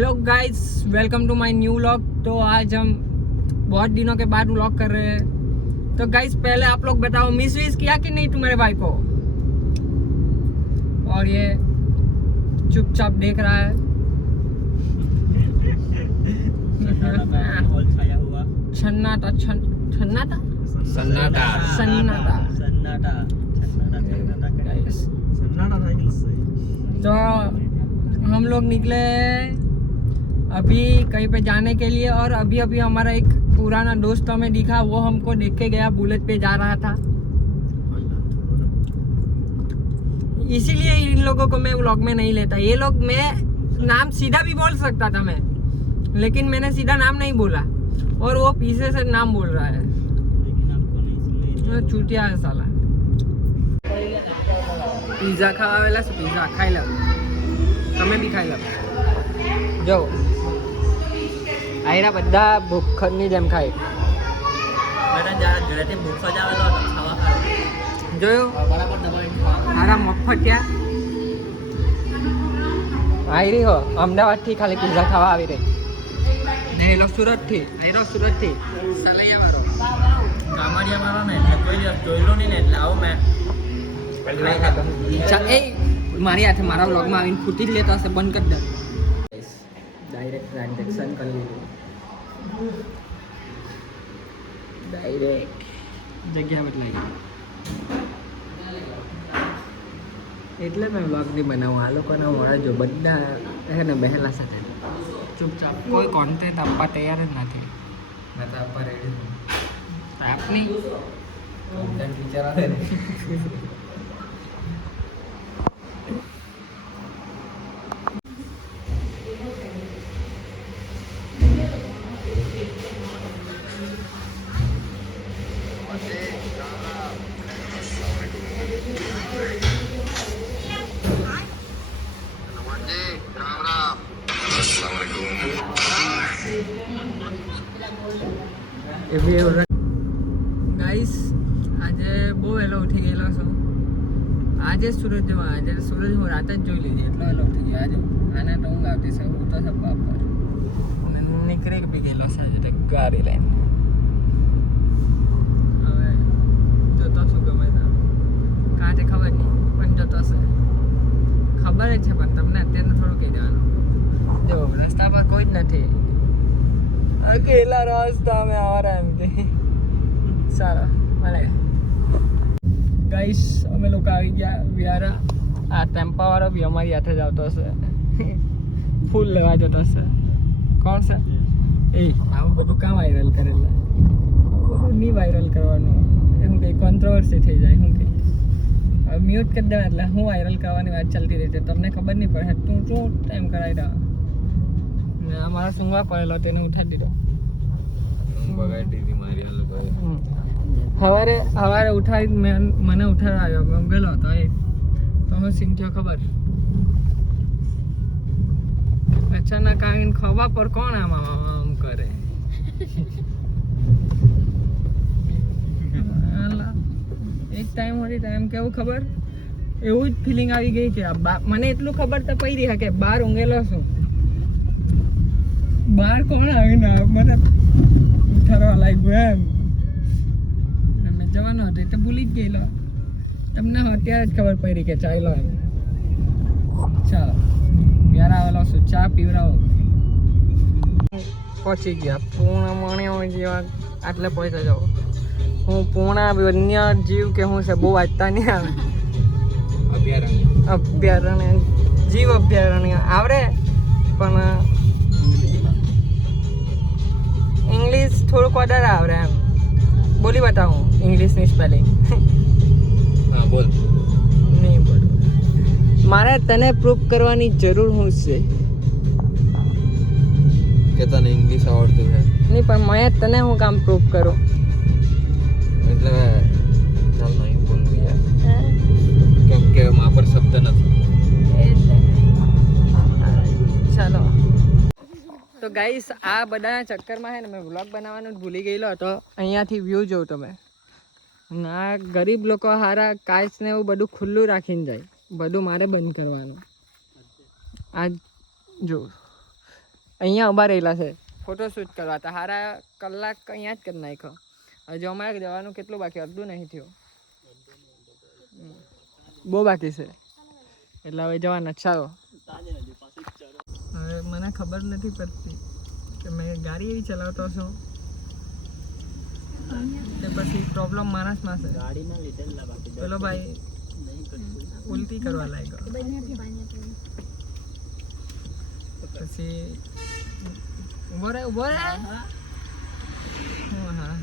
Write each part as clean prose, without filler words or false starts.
Hello guys, welcome to my new vlog. तो आज हम बहुत दिनों के बाद व्लॉग कर रहे हैं। तो गाइस पहले आप लोग बताओ, मिस विश किया कि नहीं तुम्हारे भाई को? और ये चुपचाप देख रहा है। सन्नाटा सन्नाटा सन्नाटा सन्नाटा। तो हम लोग निकले अभी कहीं पे जाने के लिए, और अभी अभी हमारा एक पुराना दोस्त हमें दिखा, वो हमको देख के गया, बुलेट पे जा रहा था। इसीलिए इन लोगों को मैं व्लॉग में नहीं लेता। ये लोग, मैं नाम सीधा भी बोल सकता था मैं, लेकिन मैंने सीधा नाम नहीं बोला, और वो पीछे से नाम बोल रहा है। चूतिया है साला। पिज्जा खावेला से पिज्जा खाई लो, તમે બી ખાઈ લો। જો આયરા બધા ભૂખની જેમ ખાય। જોયું મારા મફતિયા આયરી હો અમદાવાદથી ખાલી પિઝા ખાવા આવી રહી ને। એ લોકો સુરતથી, આયરો સુરતથી સલૈયાવાળો કામરિયાવાળો ને એટલે કોઈ દિવસ જોયેલો નહીં ને એટલે આવું મેં એ મારી હાથે મારા વ્લોગમાં આવીને ફૂટી જ લેતો હશે। બંધ કરી દે। ડાયરેક્ટ ટ્રાન્ઝેક્શન કરી લીધું, ડાયરેક્ટ જગ્યા બદલાઈ ગઈ। એટલે મેં વ્લોગ નહીં બનાવું। આ લોકોના મોડા જો બધા હે ને બહેલા સાથે ચૂપચાપ, કોઈ કોન્ટેન્ટ આપવા તૈયાર જ નથી। મેં તો આપવા રેડી છું। આપની કોન્ટેન્ટ વિચારા છે ને। ગાઈસ આજે બહુ વહેલો ઉઠી ગયેલો છું। આજે સૂરજ જોવા, આજે સૂરજ હું રાતે જ જોઈ લીધી, એટલો વહેલો ઉઠી ગયો આજે। આને તો ઊંઘ આવતી છે, હું તો સબ્બા પર નીકળી બી ગયેલો છે આજે તો ગાડી લઈને। હવે જોતો શું ગમે ત્યાં કાં તે ખબર નહીં, પણ જોતો છે, ખબર જ છે, પણ તમને અત્યારે થોડું કહી દેવાનું। જો રસ્તા પર કોઈ જ નથી, અકેલા રાસ્તા में आ रहा है एम के सारा મળે। ગાઈસ અમે લોકો આવી ગયા વ્યારા। આ ટેમ્પા વાળો બી અમારી હાથે જ આવતો હશે, ફૂલ લેવા જતો હશે। કોણ છે એ? આવું બધું કામ વાયરલ કરેલા, નહીં વાયરલ કરવાનું, એમ કંઈ કોન્ટ્રોવર્સી થઈ જાય। શું કંઈ હવે મ્યુટ કરી દેવા, એટલે હું વાયરલ કરવાની વાત ચાલતી રહી છે, તમને ખબર નહીં પડે। તું શું ટાઈમ કરાવી દો ને અમારા સૂંઘવા પડેલો, તેને ઉઠાડી દીધો। સવારે ઉઠાવી મને ઉઠાડ્યો, હું ગયેલો હતો એ તો હું સીન થયો ખબર। અચાનક આવીને ખવા પર કોણ આમ કરે? એક ટાઈમ હોતી ટાઈમ કેવું ખબર, એવું જ ફિલિંગ આવી ગઈ કે મને એટલું ખબર તો પડી રહી કે બહાર ઊંઘેલો છું, બહાર કોણ આવીને મને ઉઠાડવા લાગ્યું એમ। મેં જવાનો હતો એટલે ભૂલી જ ગયેલો, તમને અત્યારે જ ખબર પડી કે ચાલો એમ। ચાલો યાર આવેલો છું, ચા પીવડાવો। પહોંચી ગયા પૂર્ણ મણ્યો જેવા, આટલે પહોંચતા જાઓ। હું પૂર્ણ વન્ય જીવ કે હું છે બહુ વાંચતા નહીં આવે। અભયારણ્ય જીવ અભયારણ્ય આવડે, પણ ઇંગ્લિશ થોડુંક વધારે આવડે એમ। બોલી બતાવું ઇંગ્લિશની સ્પેલિંગ? હા બોલ। નહીં બોલ, મારે તને પ્રૂફ કરવાની જરૂર શું છે કે તને ઇંગ્લિશ આવડતું છે? નહીં, પણ મેં તને હું કામ પ્રૂફ કરું? એટલે ચાલ નહીં બોલવું યાર, કેમ કે મારા પર શબ્દ નથી। ચાલો તો ગાઈસ, આ બધા ચક્કરમાં છે ને મેં વ્લોગ બનાવવાનું જ ભૂલી ગયેલો હતો। અહીંયાથી વ્યૂ જોઉં તમે, ના ગરીબ લોકો હારા કાચ ને એવું બધું ખુલ્લું રાખીને જાય, બધું મારે બંધ કરવાનું। આ જો અહીંયા ઊભા રહેલા છે ફોટોશૂટ કરવા. તો હારા કલાક અહીંયા જ કરી નાખ્યો. હજુ અમારે જવાનું કેટલું બાકી, અડધું નહીં થયું, બહુ બાકી છે. એટલે હવે જવાના. ચાલો. હવે મને ખબર નથી પડતી કે મેં ગાડી એવી ચલાવતો છું તે પછી પ્રોબ્લેમ માણસમાં છે. પેલો ભાઈ ઉલટી કરવા લાગ્યો, પછી ઉભો રહે હા.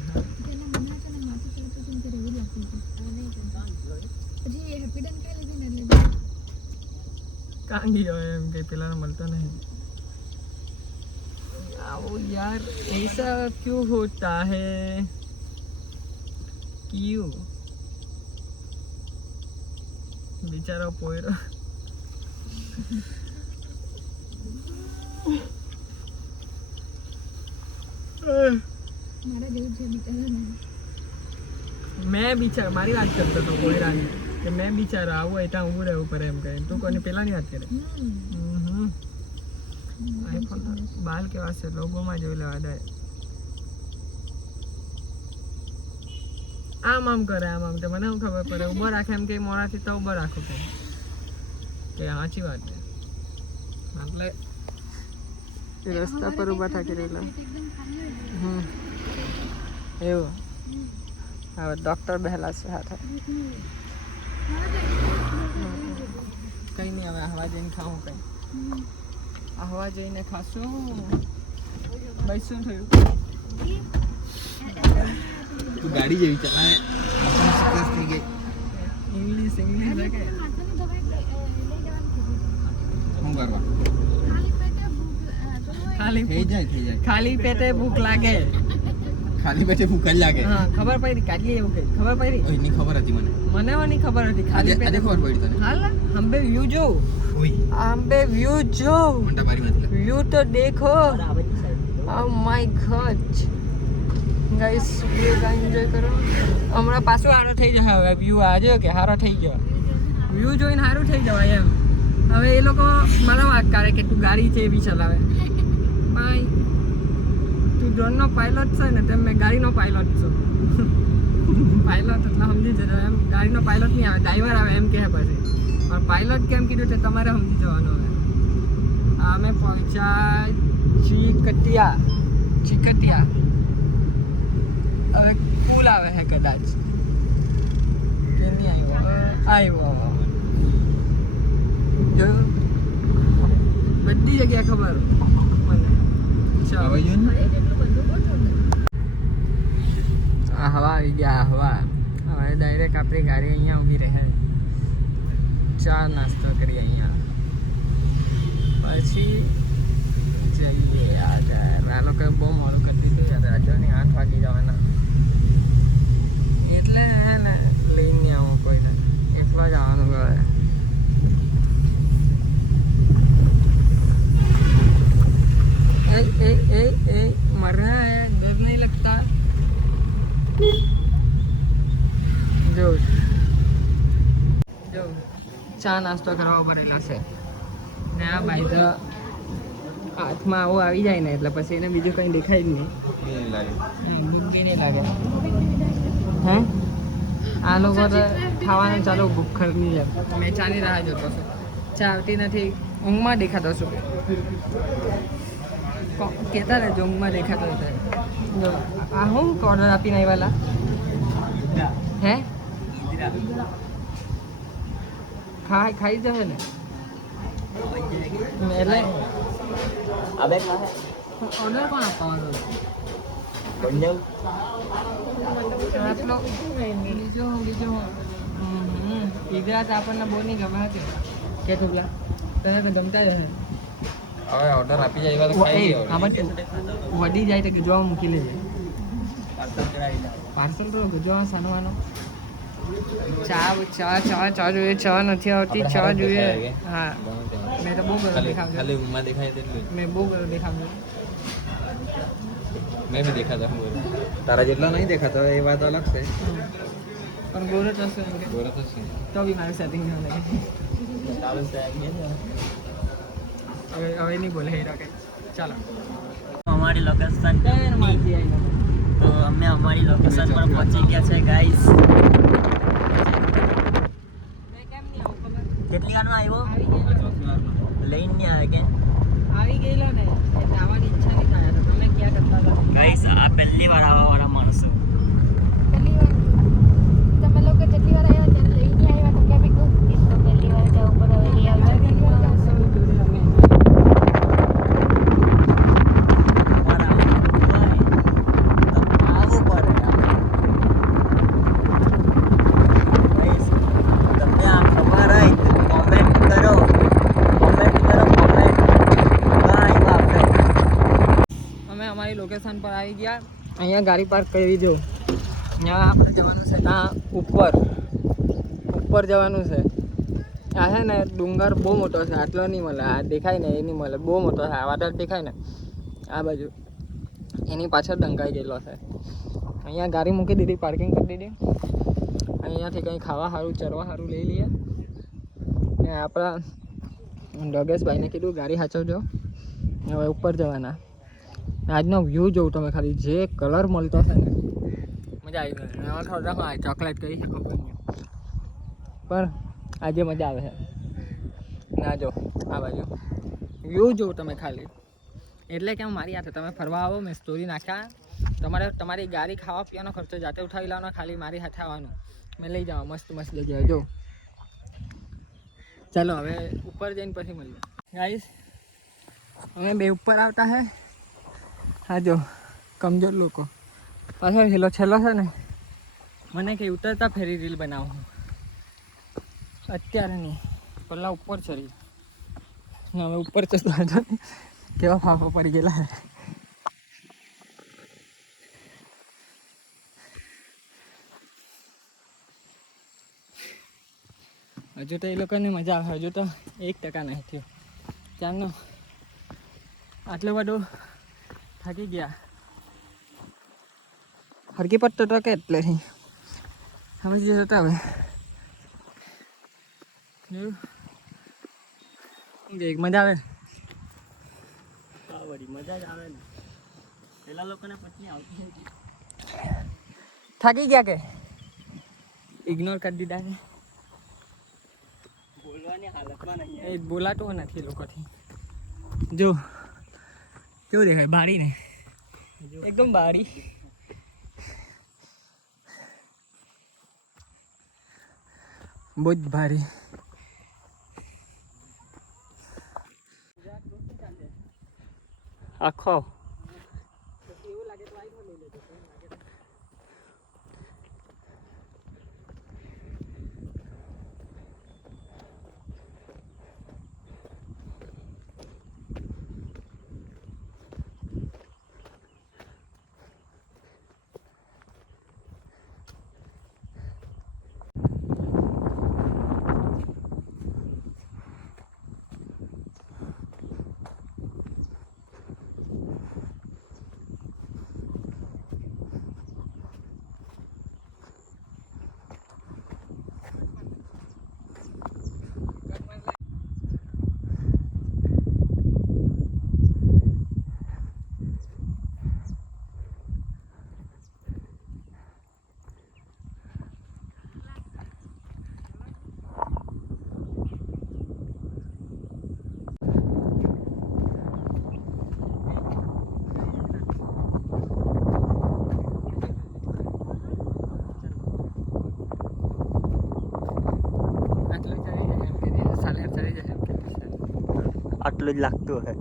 કાં ગયો એમ કે પેલાને મળતો નહીં. आओ यार, ऐसा क्यों होता है? क्यों? बेचारा पोयरो मैं बिचारा मारी बात करता तो पोयरा कि मैं बिचारा आવો એટા ઊભું રહેવું પડે એમ કહે. તું કોની પેલાની વાત કરે? આઈફોન બાલ કેવા છે લોગોમાં જોઈ લેવા દે. આમ કરે આમ તો મને શું ખબર પડે. ઊભો રાખે એમ કે મોડાથી તો ઊભો રાખો કે સાચી વાત છે. એટલે રસ્તા પર ઊભા થાકી રહેલા. એવું હવે ડૉક્ટર બેહેલા છે હાથે. કંઈ નહીં, હવે હવા જઈને ખાવું કંઈ. હવા જઈને ખાશું. ભાઈ શું થયું? તું ગાડી જેવી ચલાવે થઈ ગઈ. ઇંગ્લિશ લાગે. શું કરવા? ખાલી પેટે ભૂખ લાગે. ખાલી પેટે ભૂખ જ લાગે. હા, ખબર પડી. કાઢી એવું કઈ ખબર પડી? એની ખબર હતી મને. મને નહીં ખબર હતી. ખાલી પેટે ખબર પડી તને? હાલ હંબે વ્યૂ જો. હંબે વ્યૂ જો. વ્યૂ તો દેખો. Oh my God guys, view કા એન્જોય કરો. હમણાં પાછું સારો થઈ જશે. હવે વ્યૂ આજે કે સારો થઈ ગયો. વ્યૂ જોઈને સારું થઈ જવાય એમ. હવે એ લોકો મને વાત કરે કે તું ગાડી છે એવી ચલાવે. ભાઈ તું ડ્રોનનો પાયલોટ છે ને તેમ મેં ગાડીનો પાયલોટ છું. પાયલોટ એટલે સમજી જજો એમ. ગાડીનો પાયલોટ નહીં આવે, ડ્રાઈવર આવે એમ કહે પછી. પણ પાયલોટ કેમ કીધું તે તમારે સમજી જવાનું. હવે અમે પહોંચ્યા ચીકટિયા. હવે પુલ આવે છે કદાચ કે નહીં આવ્યો. જો બધી જગ્યા ખબર મને. હવા આવી ગયા. હવા હવે ડાયરેક્ટ આપણી ગાડી અહીંયા ઊભી રહે. ચા નાસ્તો કરીએ અહીંયા, પછી જઈએ આગળ. આ લોકોએ બહુ મોડું કરી દીધું યાર. રાજ્યોની 8 વાગી જવાના. એટલે હે ને લઈને આવું કોઈને એકલા જવાનું હવે. ए मर रहा है, डर नहीं लगता? जो ચા નાસ્તો કરવા ભરેલા છે ને આ ભાઈ તો હાથમાં આવું આવી જાય ને એટલે પછી એને બીજું કંઈ દેખાય જ નહીં. બુદ્ધિ નહીં લાગે. હે આ લોકો તો ખાવાનું ચાલુ ભૂખરની જેમ. મેં ચાની રાહ જોતો છું. ચા આવતી નથી. ઊંઘમાં દેખાતો છું. કહેતા ને ઊંઘમાં દેખાતો હતો. આ હું ઓર્ડર આપીને આવ્યા હે? ખાઈ જશે ને એટલે ઓર્ડર કોણ આપવાનો? બીજો ગુજરાત આપણને બહુ નહીં ગમે હતી કે તુલા તને તો ગમતા જ હશે. હવે ઓર્ડર આપી જાય એવા તો ખાઈ વડી જાય તો જોવા મૂકી લેજે. પાર્સલ તો જોવા સાનવાનો. ચા જોઈએ. ચા નથી આવતી. ચા જોઈએ. હા મેં તો બહુ ગરમ દેખાવ. ખાલી ઊંઘમાં દેખાય તેટલું. મેં બહુ ગરમ દેખાવ. મેં બી દેખાતા હું તારા જેટલો નહીં દેખાતો એ વાત અલગ છે. પણ ગોરો થશે ગોરો થશે તો બી મારું સેટિંગ ન લાગે. હવે નહીં બોલે હેરા કઈ. ચાલો અમારી લોકેશન તો અમે અમારી લોકેશન પર પહોંચી ગયા છે ગાઈસ. કેટલી વારમાં આવ્યો? લઈને નહીં આવે કે આવી ગયેલો ને એટલે આવવાની ઈચ્છા નહીં થાય તો તમે ક્યાં કરતા હતા ગાઈસ આ પહેલી વાર આવવાવાળા માણસો. પહેલી વાર તમે લોકો જેટલી વાર આવ્યા ત્યારે લઈને આવ્યા તો ક્યાં ભેગું એ તો પહેલી વાર જવું પડે હવે લઈ આવ્યા પહેલી વાર આવશે જોડે અમે લોકેશન પર આવી ગયા. અહીંયા ગાડી પાર્ક કરી દો. અહીંયા આપણે જવાનું છે ત્યાં ઉપર જવાનું છે. આ છે ને ડુંગર બહુ મોટો છે, આટલો નહીં મળે, આ દેખાય ને એ નહીં મળે, બહુ મોટો છે. આ વાદળ દેખાય ને આ બાજુ એની પાછળ ડંકાઈ ગયેલો છે. અહીંયા ગાડી મૂકી દીધી, પાર્કિંગ કરી દીધી. અહીંયાથી કંઈ ખાવા સારું ચરવા સારું લઈ લઈએ. ને આપણા ડોગેશભાઈને કીધું ગાડી સાચવજો. હવે ઉપર જવાના. આજનો વ્યૂ જોઉં તમે ખાલી, જે કલર મળતો છે ને મજા આવી ગઈ. થોડા ચોકલેટ કહી શકો પણ આજે મજા આવે છે. ના જો આ બાજુ વ્યૂ જોઉં તમે ખાલી, એટલે કે હું મારી હાથે તમે ફરવા આવો, મેં સ્ટોરી નાખ્યા. તમારે તમારી ગાડી ખાવા પીવાનો ખર્ચો જાતે ઉઠાવી લાવવાનો, ખાલી મારી હાથે આવવાનું, મેં લઈ જાઓ મસ્ત મસ્ત જગ્યાએ. જો ચાલો હવે ઉપર જઈને પછી મળીએ ગાઈસ. અમે બે ઉપર આવતા હે. હા જો કમજોર લોકો પાછળ હેલો છેલ્લો છે ને, મને કે ઉતરતા ફેરી રીલ બનાવું અત્યારે નહીં, પહેલાં ઉપર ચડી ને હવે ઉપર ચડતા હતો કેવા ફાફા પડી ગયેલા. હજુ તો એ લોકોને મજા આવે, હજુ તો 1% નહીં થયું. ચાલનો આટલું બધું થાકી ગયા. હરકી પટ્ટો તો કે એટલે હવે જતા હવે મજા આવે. મજા જ આવે ને, પેલા લોકોને પત્ની આવતી હતી. થાકી ગયા કે ઇગ્નોર કરી દીધા છે. બોલવાની હાલતમાં નહીં. એ બોલાતું નથી લોકોથી. જો કેવું દેખાય બારી ને, એકદમ બારી. બહુ જ ભારી. આખો આટલું જ લાગતું હે.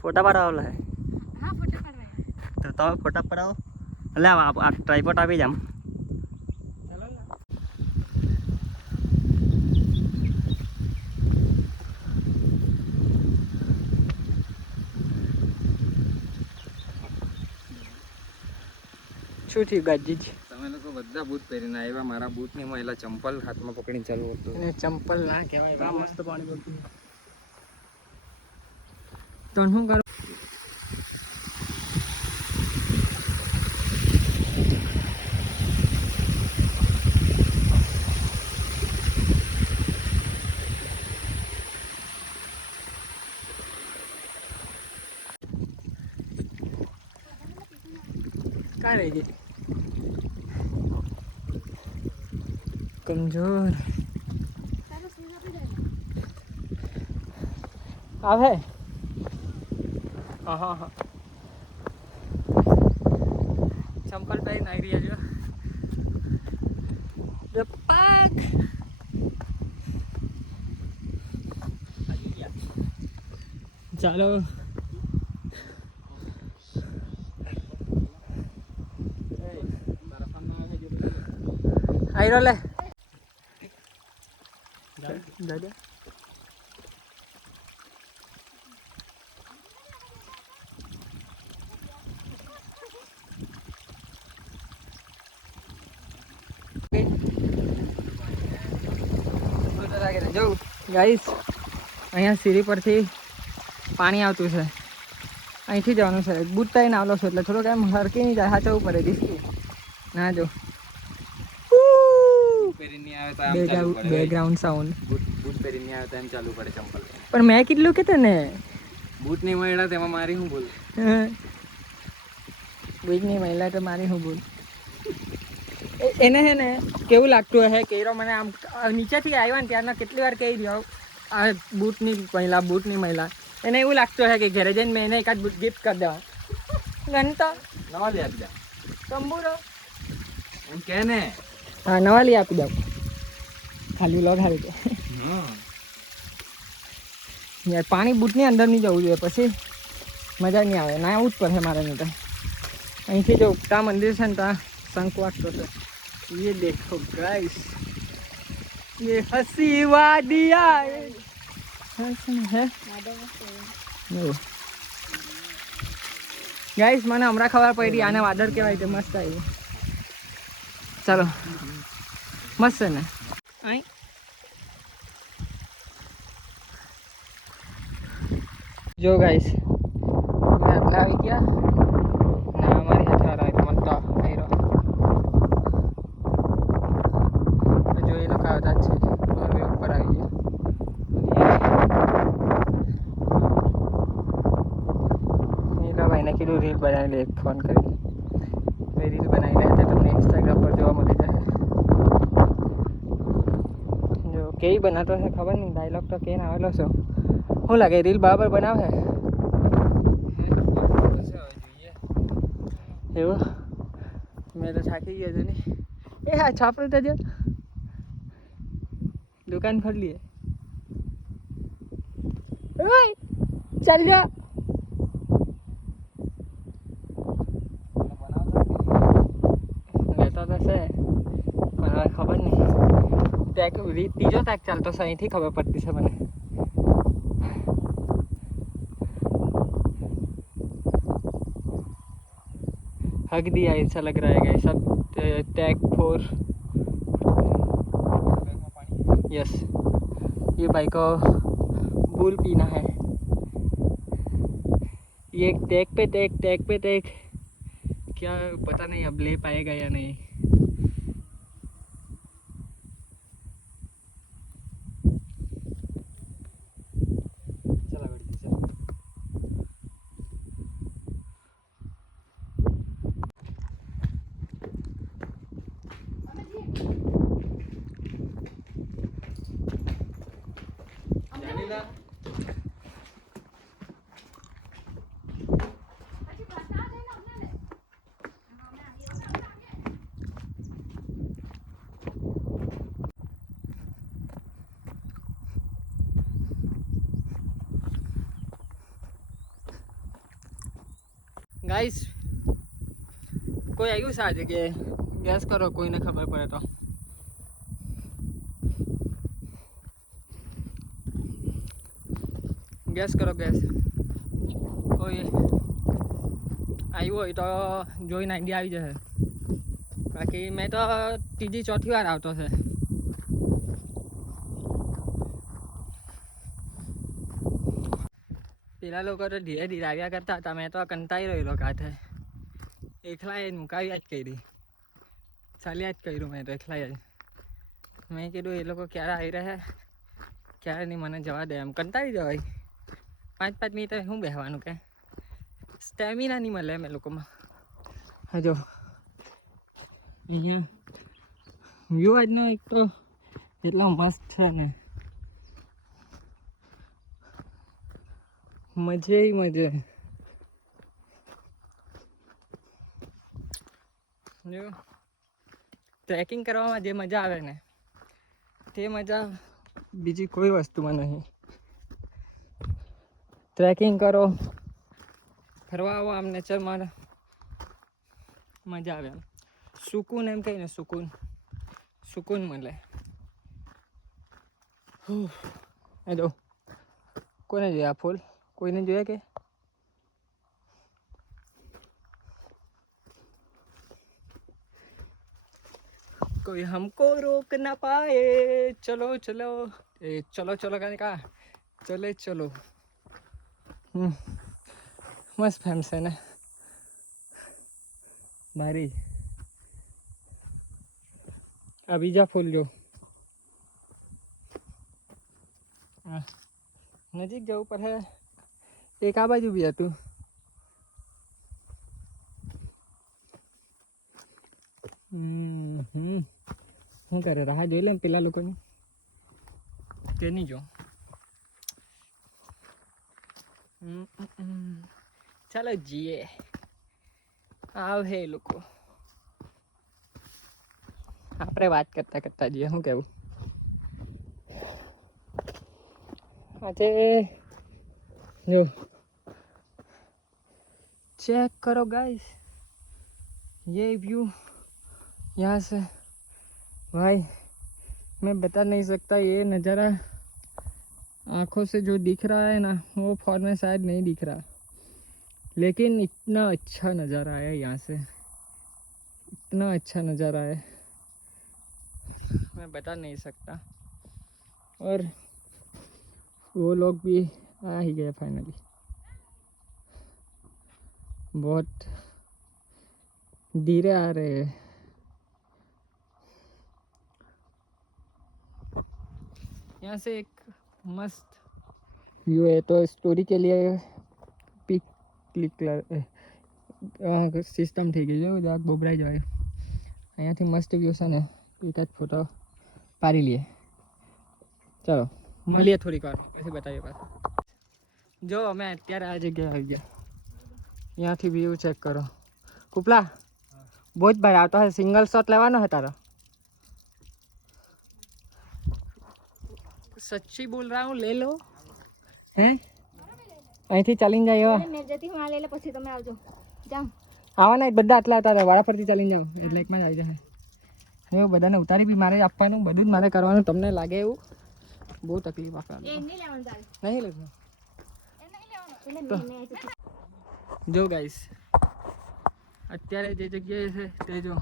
ફોટા પાડવા હે હા ફોટા પાડવા. તો તમે ફોટા પડાવો. એટલે આ ટ્રાયપોડ આપી જામ. શું થયું ગાજી? તમે લોકો બધા બૂટ પહેરીને આવ્યા, મારા બૂટની મહિલા ચંપલ હાથમાં પકડીને ચાલુ હતું. એને ચંપલ ના કહેવાય, બા મસ્ત પાણી પડતું. તો શું કરું? कहाँ रह गई कमजोर अब है हाँ हाँ हाँ चंपल पहन आई रही है जो पाक चलो आई रोले दादा જો ગાઈસ અહીંયા સીડી પરથી પાણી આવતું છે અહીંથી જવાનું છે બૂટ પહેરીને આવેલો છું એટલે થોડુંક એમ હરકી નહીં જાય હાચવું પડે રિસ્કી ના જો પહેરીને આવે તો આમ ચાલુ પડે બેકગ્રાઉન્ડ સાઉન્ડ બૂટ પહેરીને આવે તો એમ ચાલુ પડે ચંપલ પણ મેં કેટલું કે તને બૂટ નહીં મળ્યા તેમાં મારી શું બોલ બૂટ નહીં મળ્યા તો મારી શું બોલ એને હે ને કેવું લાગતું હે કેરો મને આમ નીચેથી આવ્યા ને ત્યારના કેટલી વાર કહી રહ્યો આ બૂટની મહિલા એને એવું લાગતું હે કે ઘરે જઈને મેં એને એકાદ બૂટ ગિફ્ટ કરી દેવા ગણતો નવા લઈ આપી દે તંબુરો એમ કે ને હા નવા લઈ આપી દઉં ખાલી લોગ હારી કે યાર પાણી બૂટની અંદર નહીં જવું જોઈએ પછી મજા નહીં આવે ના આવું જ પડે મારે નહીં તો અહીંથી જો ત્યાં મંદિર છે ને ત્યાં શંખ વાગતો છે ये देखो गाइस ये हंसी वादिया है गाइस મને હમણાં ખબર પડી આને વાદળ કહેવાય તે મસ્ત આવ્યું ચાલો મસ્ત છે ને અહીં જો ગાઈસ અમે આટલા આવી ગયા ના અમારી હાથે આવી મનતા આવી રહ્યો જો એ લોકો આવતા જ છે હવે ઉપર આવી ગયા ભાઈને કીધું રીલ બનાવી લે ફોન કરી રીલ બનાવી લે તો તમને ઇન્સ્ટાગ્રામ પર જોવા મળી જશે જો કેવી બનાતો છે ખબર નહીં ડાયલોગ તો કેને આવેલો છે શું લાગે રીલ બરાબર બનાવે એવું મેં તો થાકી ગયો છું નહીં એ હા છાપડું તો જો દુકાન ખોલી ચાલ જા લેતો તો છે પણ હવે ખબર નહીં ટેક ત્રીજો ટેક ચાલતો છે અહીંથી ખબર પડતી છે મને हक दिया ऐसा लग रहा है गाइस सब टैग 4 यस ये भाई को बुल पीना है ये टैग पे टैग क्या पता नहीं अब ले पाएगा या नहीं गाइस कोई આવ્યું છે આજે કે ગેસ કરો કોઈને ખબર પડે તો ગેસ કરો ગેસ કોઈ આવ્યું હોય તો જોઈને આઈડિયા આવી જશે બાકી મેં તો ત્રીજી ચોથી વાર આવતો છે પેલા લોકો તો ધીરે ધીરે આવ્યા કરતા હતા મેં તો કંટાઈ રહેલો કાંઠે એકલા જ મુકાવ્યા જ કરી ચાલ્યા જ કર્યું મેં તો એકલા જ મેં કીધું એ લોકો ક્યારે આવી રહ્યા ક્યારે નહીં મને જવા દે એમ કંટાળી જવાય 5 મિનિટ શું બેસવાનું કે સ્ટેમિના નહીં મળે એમ એ લોકોમાં હા જો અહીંયા વ્યૂ આજનો એક તો એટલો મસ્ત છે ને, મજે મજે. જો ટ્રેકિંગ કરવામાં જે મજા આવે ને તે મજા બીજી કોઈ વસ્તુમાં નહીં. ટ્રેકિંગ કરો, ફરવા આવો, આમ નેચરમાં મજા આવે. આમ સુકૂન એમ કહીને સુકૂન મળે. એ જો કોને જોઈએ આ ફૂલ? કોઈને જોઈએ કે? कोई हमको रोक ना पाए, चलो चलो चलो चलो कहने का चले चलो. मस्त फेमस है ना भारी. આ બીજા ફૂલ જો નજીક જવું પડે. એક આ બાજુ બી હતું. શું કરે? રાહ જોઈ લે ને પેલા લોકોની કે નહીં જો. ચાલો જીએ. આવ હે લોકો, આપણે વાત કરતા કરતા જઈએ. શું કેવું? આજે જો चेक करो गाइस, ये व्यू यहाँ से भाई मैं बता नहीं सकता. ये नज़ारा आँखों से जो दिख रहा है ना वो फोन में शायद नहीं दिख रहा, लेकिन इतना अच्छा नज़ारा है यहाँ से, इतना अच्छा नज़ारा है मैं बता नहीं सकता. और वो लोग भी आ ही गए फाइनली. बहुत धीरे आ रहे हैं. यहाँ से एक मस्त व्यू है, तो स्टोरी के लिए पिक क्लिक સિસ્ટમ થઈ ગઈ છે. જરાક બોબરાઈ જાય. અહીંયાથી મસ્ત વ્યૂ છે ને, એક જ ફોટો પાડી લઈએ. ચાલો મળીએ થોડીક વાર પછી બતાવીએ પાછું. જો અમે અત્યારે આ જગ્યાએ આવી ગયા. અહીંયાથી વ્યૂ ચેક કરો. કુપલા બહુ જ ભાઈ આવતો હશે. સિંગલ શોટ લેવાનો છે તારો? સચ્ચી બોલ રહા હું, લે લો. હે અહીંથી ચાલીને જાય એવા મેં જતી હું આ લઈ લે, પછી તમે આવજો. જાઓ આવવાના બધા આટલા હતા, વાળા ફરતી ચાલીને જાઓ એટલે એકમાં જ આવી જાય. એવું બધાને ઉતારી બી મારે આપવાનું, બધું જ મારે કરવાનું. તમને લાગે એવું બહુ તકલીફ આપવાનું. એ નહીં લેવાનું તારે, નહીં લેવું. એ નહીં લેવાનું. એટલે મેં જો ગાઈસ અત્યારે જે જગ્યાએ છે તે જો,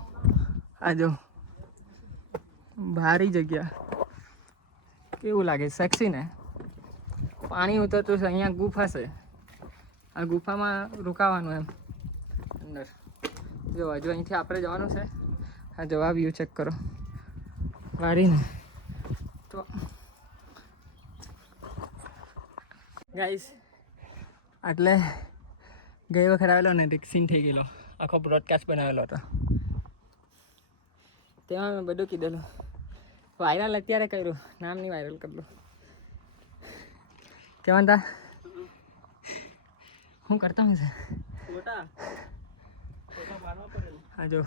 આ જો ભારી જગ્યા. કેવું લાગે? સેક્સી ને? પાણી ઉતરતું છે. અહીંયા ગુફા છે. આ ગુફામાં રોકાવાનું એમ અંદર. જો હજુ અહીંથી આપણે જવાનું છે. આ જવા વ્યૂ ચેક કરો વારીને. તો ગાઈસ એટલે ગઈ વખત આવેલો ને એક સીન થઈ ગયેલો, આખો બ્રોડકાસ્ટ બનાવેલો હતો. તેમાં મેં બધું કીધેલું. વાયરલ અત્યારે કર્યું, નામ નહીં વાયરલ કરેલું. કેવા તા હું કરતા હું છે? હા જો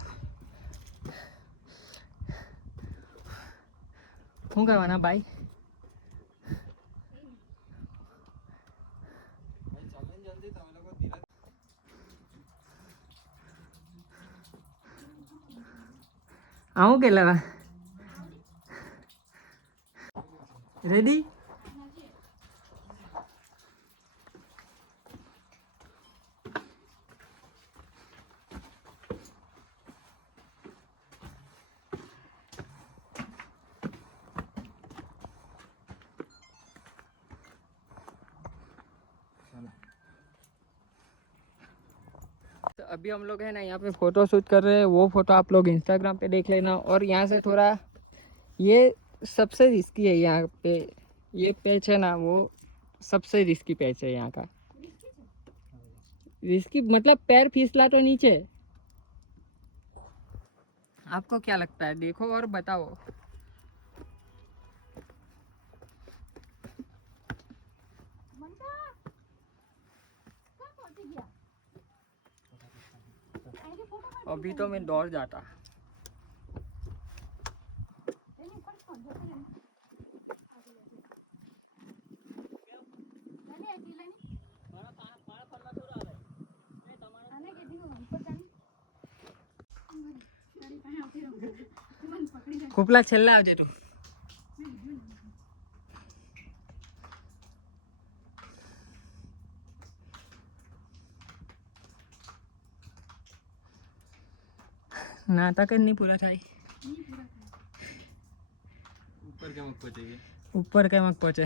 શું કરવાના ભાઈ? આવું કે લેવા રેડી? तो अभी हम लोग है ना यहाँ पे फ़ोटो शूट कर रहे हैं. वो फ़ोटो आप लोग इंस्टाग्राम पे देख लेना. और यहाँ से थोड़ा ये सबसे रिस्की है यहाँ पे. ये पैच है ना वो सबसे रिस्की पैच है यहाँ का. रिस्की मतलब पैर फिसला तो नीचे. आपको क्या लगता है? देखो और बताओ। अभी तो मैं दौड़ जाता। खोपला छेल्ला आवजे તું. નાટક જ નહીં પૂરા થાય. ઉપર કેમ પહોંચી ગઈ? ઉપર કેમ પહોંચે?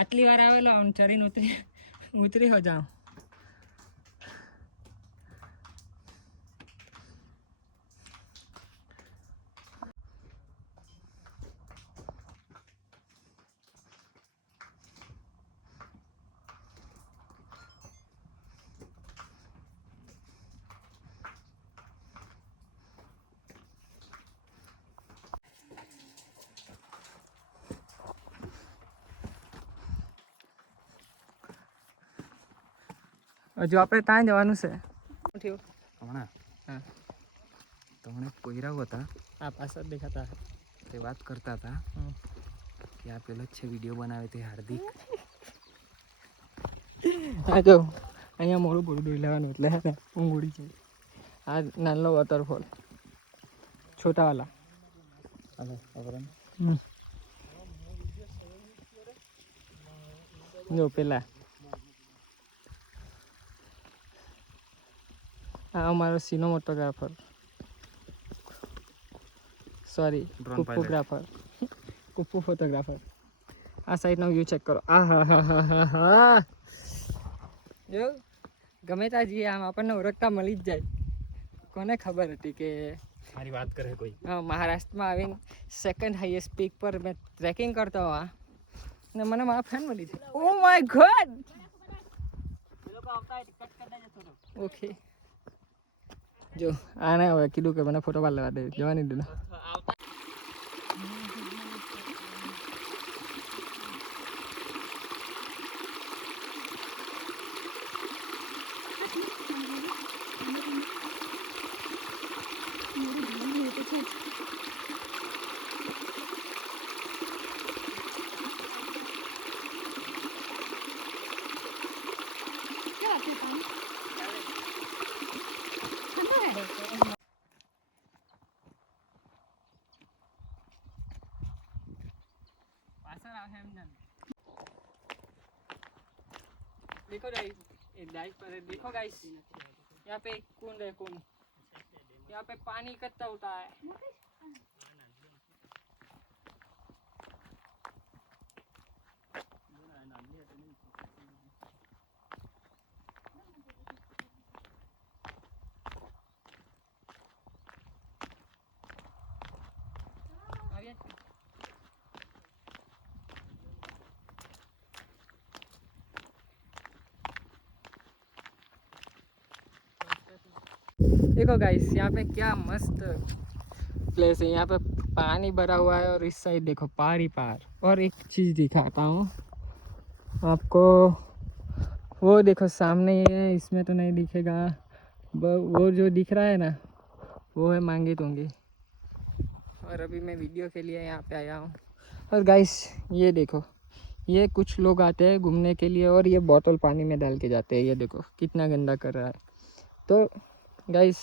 આટલી વાર આવેલો અને ચરીને ઉતરી હો જાઉં. હજુ આપણે ત્યાં જવાનું છે. શું થયું? હમણાં હા, તમને પોયરાઓ હતા આ પાછળ દેખાતા. તે વાત કરતા હતા કે આ પેલો જ છે વિડીયો બનાવે તે હાર્દિક. હા જો અહીંયા મોડું પૂરું દોઈ લેવાનું એટલે હે ને ઊંઘ ઉડી જાય. આ નાનો વોટરફોલ છોટાવાલા. જો પેલા આ અમારો સિનેમેટોગ્રાફર, સોરી Drone કુપ્પુગ્રાફર, કુપ્પુ ફોટોગ્રાફર. આ સાઈડનો વ્યૂ ચેક કરો. આ હા હા હા હા હા જો ગમે ત્યાં જઈએ આમ આપણને ઓળખતા મળી જ જાય. કોને ખબર હતી કે મારી વાત કરે કોઈ? મહારાષ્ટ્રમાં આવીને સેકન્ડ હાઈએસ્ટ પીક પર મેં ટ્રેકિંગ કરતો હોવા ને મને મારા ફ્રેન્ડ મળી છે. Oh my God. ઓકે જો આને હવે કીધું કે મને ફોટો પાડ લેવા દે, જવાની દે. देखो गाइस, देखो गाइस, यहाँ पे एक कुंड है, कुंड. यहाँ पे पानी इकट्ठा होता है. देखो गाइस, यहाँ पे क्या मस्त प्लेस है. यहाँ पे पानी भरा हुआ है और इस साइड देखो पार ही पार. और एक चीज़ दिखाता हूँ आपको. वो देखो सामने ये, इसमें तो नहीं दिखेगा, वो जो दिख रहा है ना वो है मांगी तुंगी. और अभी मैं वीडियो के लिए यहाँ पे आया हूँ. और गाइस ये देखो, ये कुछ लोग आते हैं घूमने के लिए और ये बोतल पानी में डाल के जाते हैं. ये देखो कितना गंदा कर रहा है. तो गाइस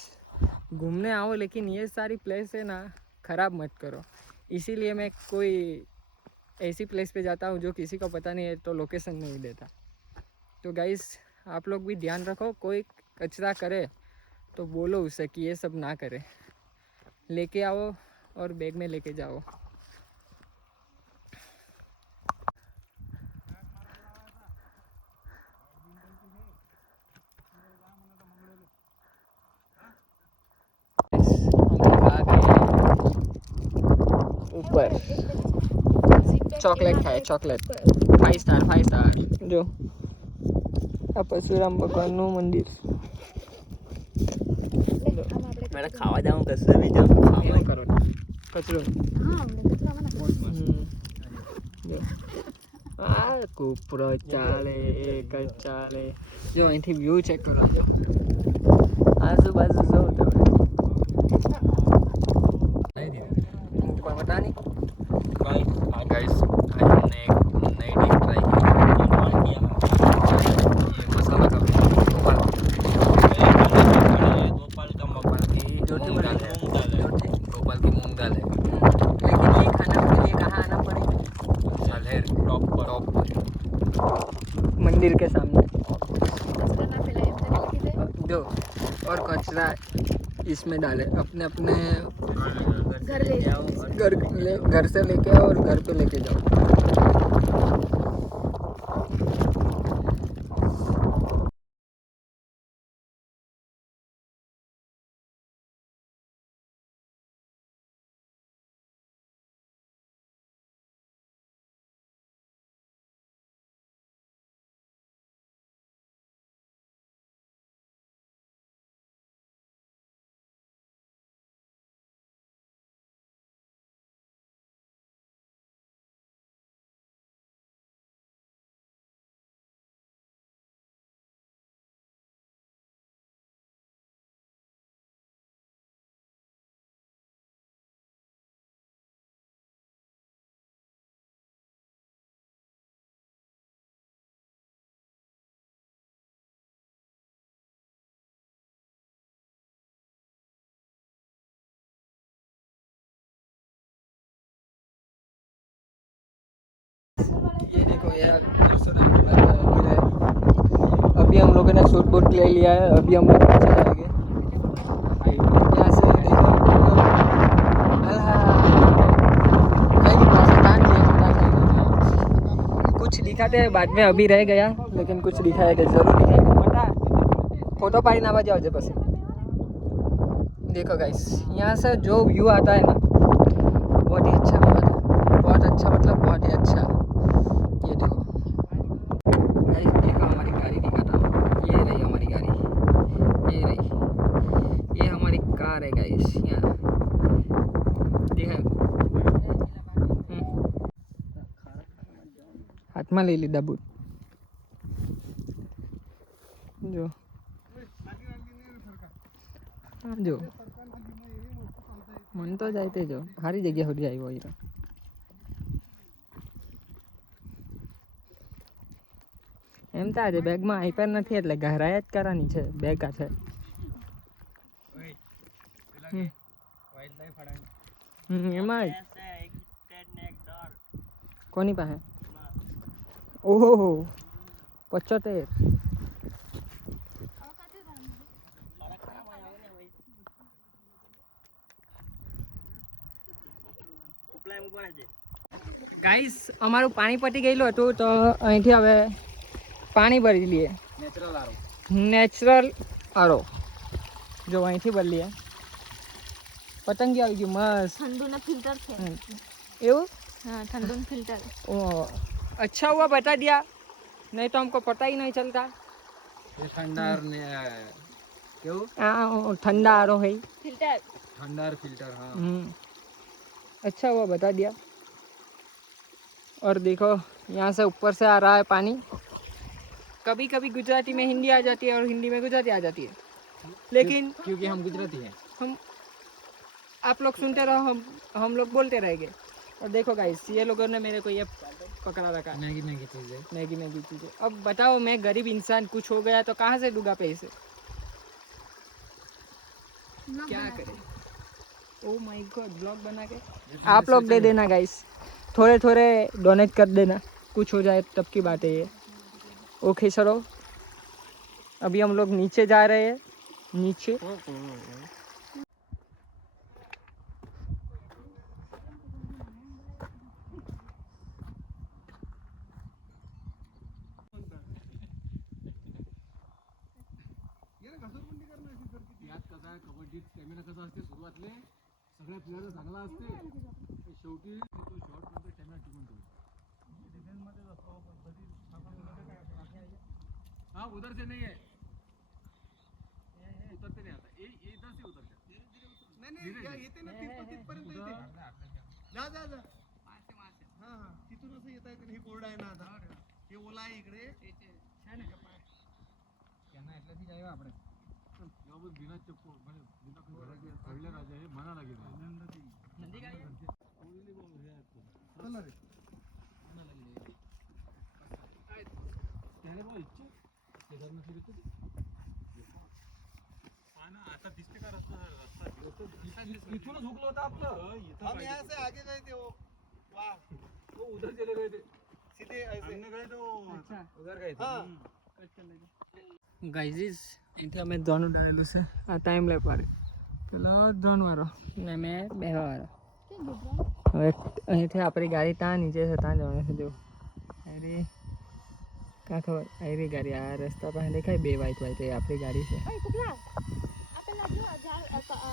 घूमने आओ लेकिन ये सारी प्लेस है ना ख़राब मत करो. इसीलिए मैं कोई ऐसी प्लेस पे जाता हूँ जो किसी को पता नहीं है तो लोकेशन नहीं देता. तो गाइस आप लोग भी ध्यान रखो, कोई कचरा करे तो बोलो उसे कि ये सब ना करे. लेके आओ और बैग में लेके जाओ. ऊपर ચોકલેટ ખાય, ચોકલેટ 5 સ્ટાર 5 સ્ટાર. જો આ પરશુરામ ભગવાનનું મંદિર. મેં ખાવા જાઉં કશું બી જાઉં એવું કરો કચરો હા અમને કચરામાં નાખો. જો આ કૂપરો ચાલે એક જ ચાલે જો અહીંથી વ્યૂ ચેક કરો જો આજુબાજુ જો તમે पता नहीं गाइस आज हमने एक नई डिश ट्राई की ये मसाला का गोपाल की मूंग दाल है गोपाल की मूंग दाल है लेकिन ये खाना के लिए कहाँ आना पड़ेगा सालेर टॉप पर मंदिर के सामने કચરા ના ફેલાય એમ તને લખી દે. जो और कचरा इसमें डाले अपने अपने ઘર લઈ જાઓ. घर से लेके आओ और घर पे लेके जाओ ये देखो यार अभी हम लोगों ने शूट बूट ले लिया है अभी हम लोग पीछे जाएंगे यहाँ से देखो कहीं राजस्थान नहीं है कुछ दिखाते हैं बाद में अभी रह गया लेकिन कुछ दिखाएगा जरूर दिखाएगा पता फोटो पाड़ी ना बजाओ जे बस देखो गाइस यहाँ से जो व्यू आता है ना बहुत ही अच्छा व्यू आता है बहुत अच्छा मतलब बहुत ही अच्छा ये देखो गाइस देखो हमारी गाड़ी दिखाता हूँ ये रही हमारी गाड़ी ये रही ये हमारी कार है गाइस यहाँ देखा हाथ में ले लीधा बूट जो जो मन तो जाते जो सारी जगह होती आई वही એમ તો આજે બેગમાં આઈપેડ નથી એટલે ગહરાયા જ કરવાની છે બેગ આ છે એમાં કોની પાસે ઓહો 75 ગાઈસ અમારું પાણી પતી ગયેલું હતું તો અહીંથી હવે પાણી ભરી લઈએ નેચરલ આરો જો અહીંથી ભરી લઈએ પતંગી આવી ગયું મસ્ત ઠંડુના ફિલ્ટર છે. એવું हाँ ठंडून फिल्टर. ओ अच्छा हुआ बता दिया नहीं तो हमको पता ही नहीं चलता ये ठंडार ने क्यों ठंडा आरो है फिल्टर. ठंडार फिल्टर हाँ अच्छा हुआ बता दिया और देखो यहाँ से ऊपर से आ रहा है पानी कभी कभी गुजराती में हिंदी आ जाती है और हिंदी में गुजराती आ जाती है लेकिन क्योंकि हम गुजराती हैं हम आप लोग सुनते रहो हम लोग बोलते रहेंगे और देखो गाइस ये लोगों ने मेरे को ये पकड़ा रखा नेगी नेगी चीजें नेगी चीज़ें अब बताओ मैं गरीब इंसान कुछ हो गया तो कहाँ से दूंगा पैसे क्या करें ओ माय गॉड ब्लॉग बना के आप लोग दे देना गाइस थोड़े थोड़े डोनेट कर देना कुछ हो जाए तब की बात है ये ओके चलो अभी हम लोग नीचे जा रहे हैं नीचे कबड्डीत स्टॅमिना कसा असते सुरुवातले सगळ्या प्लेयर चांगला असते शेवटी तो शॉर्ट नंतर स्टॅमिना टिकून ठेवतो डिफेन्समध्ये असतो हाँ उधर से नहीं है उतरते नहीं आता इधर से उतरते नाही येते ना तिथपर्यंत येते जा जा जा हा हा तिथून असं येता येते हे कोरडं आहे ना आता हे ओला आहे इकडे त्यांना એટલાથી જ આવ્યા આપણે बिना चप्पल म्हणजे बिना घडले राजा हे म्हणा लागेल नंदी काय चला रे त्याने बघ इच्छा शेजार नसली तर आता दिसते का रस्ता इथूनच हुकलं होतं आपलं हम यहाँ से आगे गए थे वो वाह वो उधर चले गए थे सीधे ऐसे हमने गए तो अच्छा उधर गए थे हाँ ગાઈઝ અહીંથી અમે ધોન ઉડાડેલું છે આ ટાઈમ લે પાડે પેલો ધોન વાળો ને મેં બેહવા વાળો હવે અહીંથી આપણી ગાડી ત્યાં નીચે છે ત્યાં જવાનું છે જો અરે કાં ખબર આવી ગાડી આ રસ્તા પાસે દેખાય બે વાઈટ વાઈટ એ આપણી ગાડી છે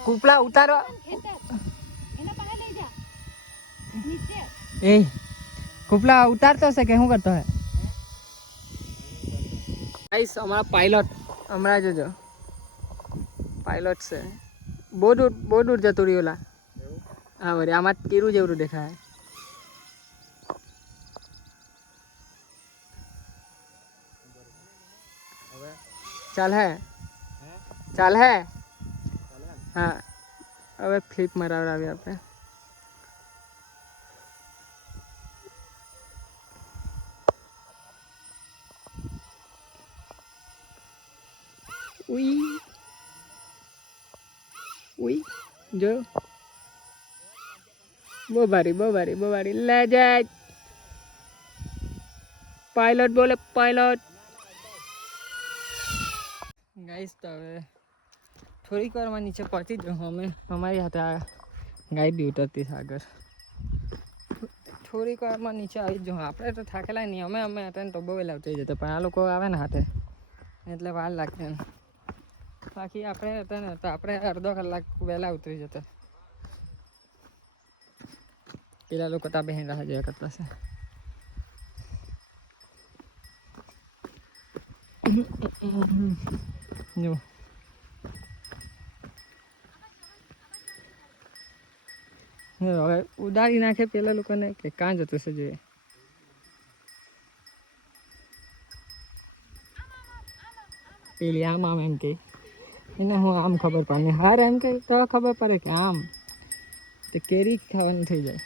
કૂપલા ઉતારો એ કૂપલા ઉતારતો છે કે શું કરતો હે ગાઈસ हमारा पायलट हमारा जो पायलट से બહુ દૂર જતું રહ્યું ઓલા હા વળી આમાં કેરું જેવડું દેખાય ચાલ હે હા હવે ફ્લિપ મરાવડાવી આપણે ઉઈ જો બહુ ભારી લે જાય પાયલટ બોલે પાયલટ ગાઈસ તો હવે થોડીક વારમાં નીચે પહોંચી જ અમે અમારી હાથે આ ગાય બી ઉતરતી છે આગળ થોડીક વારમાં નીચે આવી જ આપણે તો થાકેલા નહીં અમે હતા ને તો બહુ વહેલા ઉતરી જતા પણ આ લોકો આવે ને હાથે એટલે વાર લાગતી ને બાકી આપણે હતા ને તો આપણે અડધો કલાક વહેલા ઉતરી જતા પેલા લોકો ત્યાં બહેન રાહ જોયા કરતા છે જો હવે ઉડાડી નાખે પેલા લોકોને કે કાં જતું છે જોઈએ પેલી આમ એમ કે એને હું આમ ખબર પડે હાર એમ કે તો ખબર પડે કે આમ તો કેરી ખાવાની થઈ જાય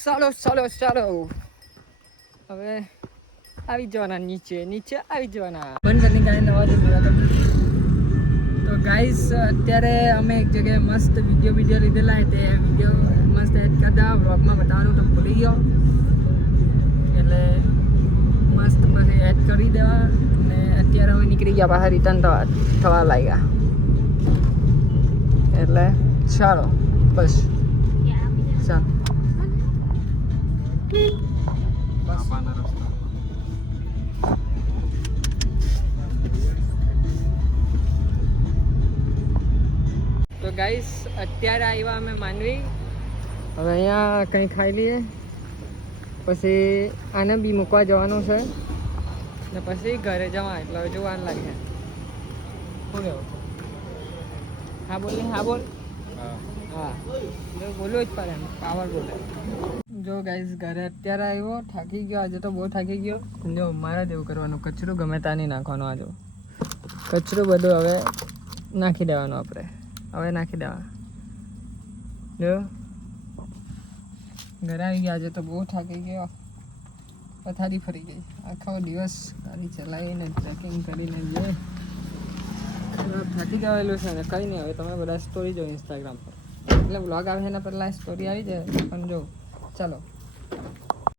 ચાલો હવે આવી જવાના નીચે આવી જવાના બંધ કરીને ગાડીને અવાજ તો ગાઈસ અત્યારે અમે એક જગ્યાએ મસ્ત વિડીયો લીધેલા તે વિડીયો મસ્ત એડ કરતા વ્લોગમાં બતાવવાનું તો ભૂલી ગયો એટલે મસ્ત પછી એડ કરી દેવા ને અત્યારે હવે નીકળી ગયા બહાર રિટર્ન થવા લાગ્યા એટલે ચાલો બસ ચાલો તો ગાઈસ અત્યારે આવ્યા અમે માંડવી હવે અહીંયા કંઈ ખાઈ લઈએ પછી આને બી મૂકવા જવાનું છે ને પછી ઘરે જવા એટલે હવે જોવાનું લાગે શું કહેવું હા બોલ હા બોલવું જ પડે પાવર બોલે જો ગાઈસ ઘરે અત્યારે આવ્યો થાકી ગયો આજે તો બહુ થાકી ગયો જો મારે જ એવું કરવાનું કચરું ગમે ત્યાં નહીં નાખવાનું આજે કચરું બધું હવે નાખી દેવાનું આપણે હવે નાખી દેવા જો ઘરે આવી ગયા આજે તો બહુ થાકી ગયો પથારી ફરી ગઈ આખો દિવસ ગાડી ચલાવીને ટ્રેકિંગ કરીને જે ખરાબ થાકી ગયેલું છે ને કંઈ નહીં હવે તમે બધા સ્ટોરી જો ઇન્સ્ટાગ્રામ પર એટલે વ્લોગ આવે એના પહેલાં સ્ટોરી આવી જાય પણ જો ચાલો